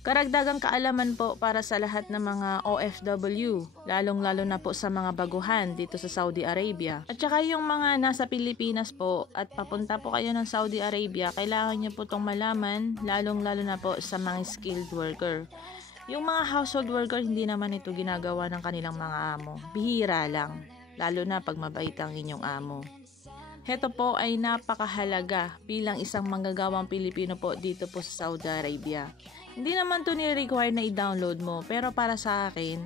Karagdagang kaalaman po para sa lahat ng mga OFW, lalong-lalo na po sa mga baguhan dito sa Saudi Arabia. At saka yung mga nasa Pilipinas po at papunta po kayo ng Saudi Arabia, kailangan nyo po itong malaman, lalong-lalo na po sa mga skilled worker. Yung mga household worker, hindi naman ito ginagawa ng kanilang mga amo. Bihira lang, lalo na pag mabait ang inyong amo. Heto po ay napakahalaga bilang isang manggagawang Pilipino po dito po sa Saudi Arabia. Hindi naman to ni-require na i-download mo, pero para sa akin,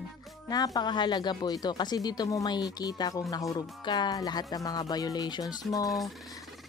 napakahalaga po ito kasi dito mo makikita kung nahurog ka, lahat ng mga violations mo,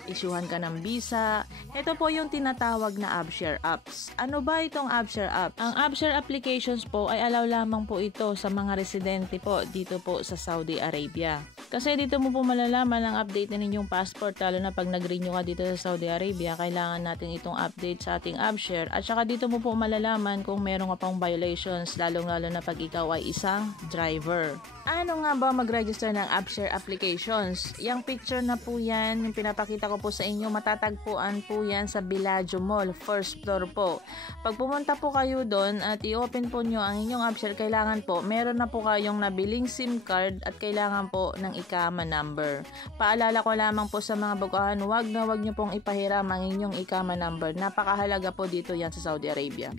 isyuhan ka ng visa. Ito po yung tinatawag na AppShare apps. Ano ba itong AppShare apps? Ang AppShare applications po ay allow lamang po ito sa mga residente po dito po sa Saudi Arabia. Kasi dito mo po malalaman ang update na ninyong passport, lalo na pag nag-renew ka dito sa Saudi Arabia, kailangan natin itong update sa ating AppShare. At saka dito mo po malalaman kung meron ka pang violations, lalo na pag ikaw ay isang driver. Ano nga ba mag-register ng AppShare applications? Yung picture na po yan, yung pinapakita ko po sa inyo, matatagpuan po yan sa Bellagio Mall, first floor po. Pag pumunta po kayo doon at i-open po nyo ang inyong AppShare, kailangan po, meron na po kayong nabiling SIM card at kailangan po ng IKAMA number. Paalala ko lamang po sa mga baguhan, wag nyo pong ipahiram ang inyong IKAMA number. Napakahalaga po dito yan sa Saudi Arabia.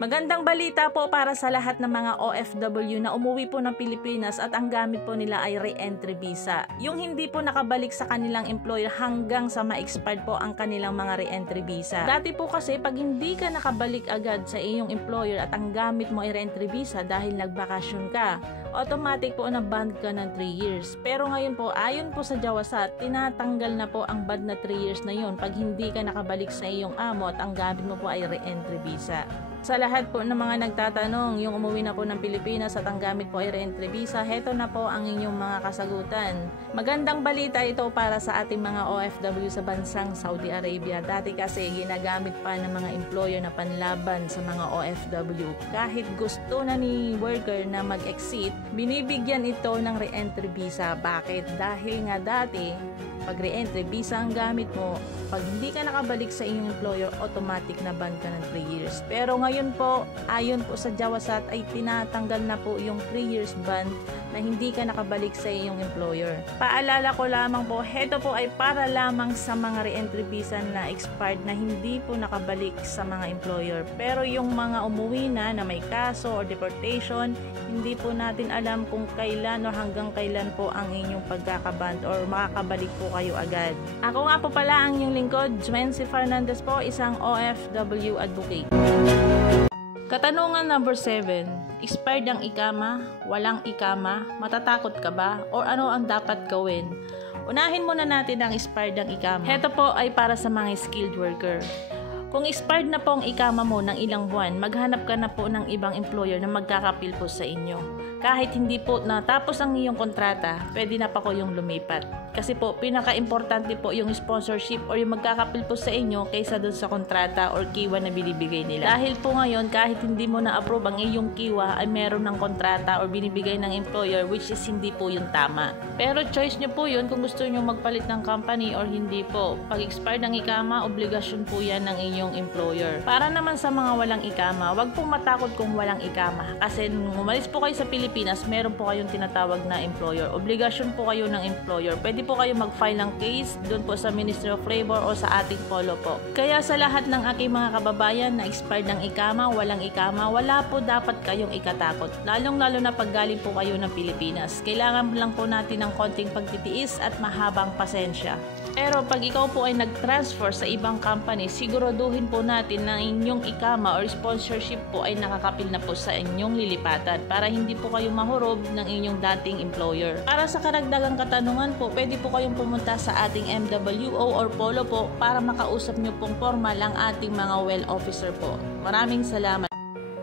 Magandang balita po para sa lahat ng mga OFW na umuwi po ng Pilipinas at ang gamit po nila ay re-entry visa. Yung hindi po nakabalik sa kanilang employer hanggang sa ma-expired po ang kanilang mga re-entry visa. Dati po kasi pag hindi ka nakabalik agad sa iyong employer at ang gamit mo ay re-entry visa dahil nagbakasyon ka, automatic po na ban ka ng 3 years. Pero ngayon po, ayon po sa Jawasat, tinatanggal na po ang ban na 3 years na yun pag hindi ka nakabalik sa iyong amo at ang gamit mo po ay re-entry visa. Sa lahat po ng mga nagtatanong, yung umuwi na po ng Pilipinas at ang gamit po ay re-entry visa, heto na po ang inyong mga kasagutan. Magandang balita ito para sa ating mga OFW sa bansang Saudi Arabia. Dati kasi ginagamit pa ng mga employer na panlaban sa mga OFW. Kahit gusto na ni worker na mag-exit, binibigyan ito ng re-entry visa. Bakit? Dahil nga dati, pag re-entry visa ang gamit mo, pag hindi ka nakabalik sa inyong employer, automatic na ban ka ng 3 years. Pero ngayon po, ayon po sa Jawasat ay tinatanggal na po yung 3 years ban na hindi ka nakabalik sa iyong employer. Paalala ko lamang po, heto po ay para lamang sa mga re-entry visa na expired na hindi po nakabalik sa mga employer. Pero yung mga umuwi na may kaso or deportation, hindi po natin alam kung kailan o hanggang kailan po ang inyong pagkakaband or makakabalik po kayo agad. Ako nga po pala ang inyong lingkod, Juency Fernandez po, isang OFW advocate. Katanungan number 7. Expired ang ikama? Walang ikama? Matatakot ka ba? Or ano ang dapat gawin? Unahin muna natin ang expired ang ikama. Heto po ay para sa mga skilled worker. Kung expired na po ang ikama mo ng ilang buwan, maghanap ka na po ng ibang employer na magkakapil po sa inyo. Kahit hindi po natapos ang iyong kontrata, pwede na pa ko yung lumipat. Kasi po, pinaka-importante po yung sponsorship or yung magkakapil po sa inyo kaysa dun sa kontrata or kiwa na binibigay nila. Dahil po ngayon, kahit hindi mo na-approve ang iyong kiwa, ay meron ng kontrata or binibigay ng employer which is hindi po yung tama. Pero choice nyo po yun kung gusto nyo magpalit ng company or hindi po. Pag expired ng ikama, obligasyon po yan ng inyong employer. Para naman sa mga walang ikama, wag pong matakot kung walang ikama. Kasi nung umalis po kayo sa Pilipinas, meron po kayong tinatawag na employer. Obligasyon po kayo ng employer. Pwede po kayo mag-file ng case doon po sa Ministry of Labor o sa ating polo po. Kaya sa lahat ng aking mga kababayan na expired ng ikama, walang ikama, wala po dapat kayong ikatakot. Lalong-lalo na pag galing po kayo ng Pilipinas. Kailangan lang po natin ng konting pagtitiis at mahabang pasensya. Pero pag ikaw po ay nag-transfer sa ibang company, siguraduhin po natin na inyong ikama or sponsorship po ay nakakapil na po sa inyong lilipatan para hindi po kayo mahurog ng inyong dating employer. Para sa karagdagang katanungan po, pwede po kayong pumunta sa ating MWO or Polo po para makausap nyo pong formal ang ating mga well officer po. Maraming salamat.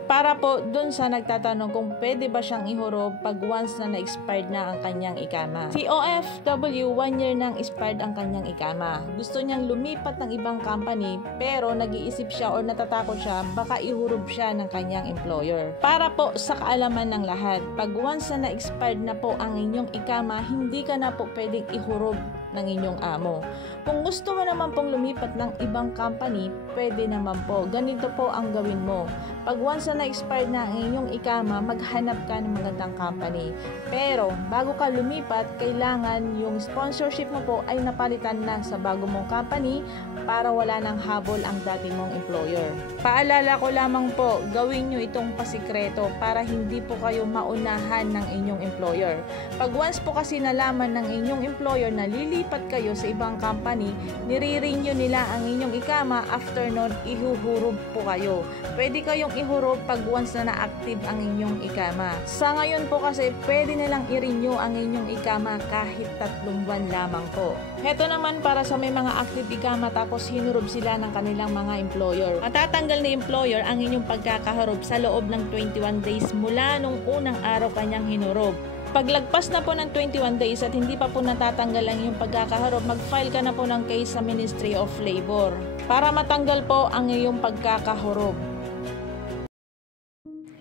Para po dun sa nagtatanong kung pwede ba siyang ihurog pag once na na-expired na ang kanyang ikama. Si OFW, 1 year nang expired ang kanyang ikama. Gusto niyang lumipat ng ibang company pero nag-iisip siya or natatakot siya baka ihurog siya ng kanyang employer. Para po sa kaalaman ng lahat, pag once na na-expired na po ang inyong ikama, hindi ka na po pwedeng ihurog ng inyong amo. Kung gusto mo naman pong lumipat ng ibang company, pwede naman po. Ganito po ang gawin mo. Pag once na na-expired na ang inyong ikama, maghanap ka ng magandang company. Pero, bago ka lumipat, kailangan yung sponsorship mo po ay napalitan na sa bago mong company para wala nang habol ang dati mong employer. Paalala ko lamang po, gawin nyo itong pasikreto para hindi po kayo maunahan ng inyong employer. Pag once po kasi nalaman ng inyong employer na lilipat kayo sa ibang company, nire-renew nila ang inyong ikama, after nun, ihuhurog po kayo. Pwede kayong ihurog pag once na na-active ang inyong ikama. Sa ngayon po kasi, pwede nilang i-renew ang inyong ikama kahit 3 buwan lamang po. Heto naman para sa may mga active ikama tapos hinurog sila ng kanilang mga employer. Matatanggal ni employer ang inyong pagkakahurog sa loob ng 21 days mula nung unang araw kanyang hinurog. Paglagpas na po ng 21 days at hindi pa po natatanggal ang iyong pagkakahurog, mag-file ka na po ng case sa Ministry of Labor para matanggal po ang iyong pagkakahurog.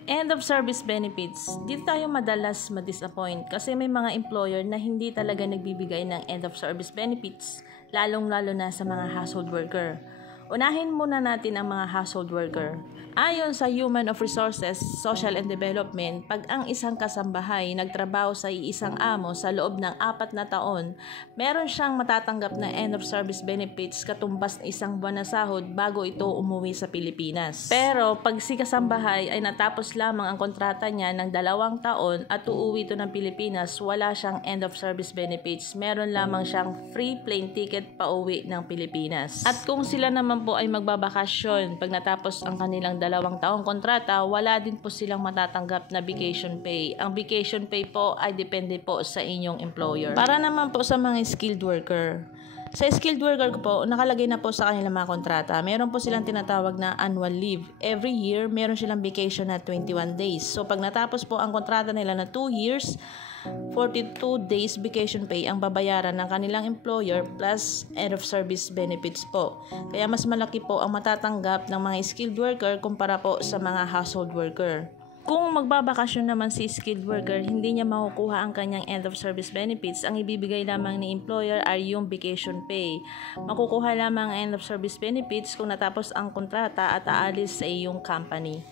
End of service benefits. Dito tayo madalas ma-disappoint kasi may mga employer na hindi talaga nagbibigay ng end of service benefits, lalong-lalo na sa mga household worker. Unahin muna natin ang mga household worker. Ayon sa Human of Resources, Social and Development, pag ang isang kasambahay nagtrabaho sa isang amo sa loob ng 4 na taon, meron siyang matatanggap na end of service benefits katumbas ng 1 buwan na sahod bago ito umuwi sa Pilipinas. Pero pag si kasambahay ay natapos lamang ang kontrata niya ng 2 taon at uuwi ito ng Pilipinas, wala siyang end of service benefits. Meron lamang siyang free plane ticket pa uwi ng Pilipinas. At kung sila naman po ay magbabakasyon pag natapos ang kanilang 2 taong kontrata, wala din po silang matatanggap na vacation pay. Ang vacation pay po ay depende po sa inyong employer. Para naman po sa mga skilled worker. Sa skilled worker po, nakalagay na po sa kanilang mga kontrata. Meron po silang tinatawag na annual leave. Every year, meron silang vacation na 21 days. So pag natapos po ang kontrata nila na 2 years, 42 days vacation pay ang babayaran ng kanilang employer plus end of service benefits po. Kaya mas malaki po ang matatanggap ng mga skilled worker kumpara po sa mga household worker. Kung magbabakasyon naman si skilled worker, hindi niya makukuha ang kanyang end of service benefits. Ang ibibigay lamang ni employer ay yung vacation pay. Makukuha lamang ang end of service benefits kung natapos ang kontrata at aalis sa iyong company.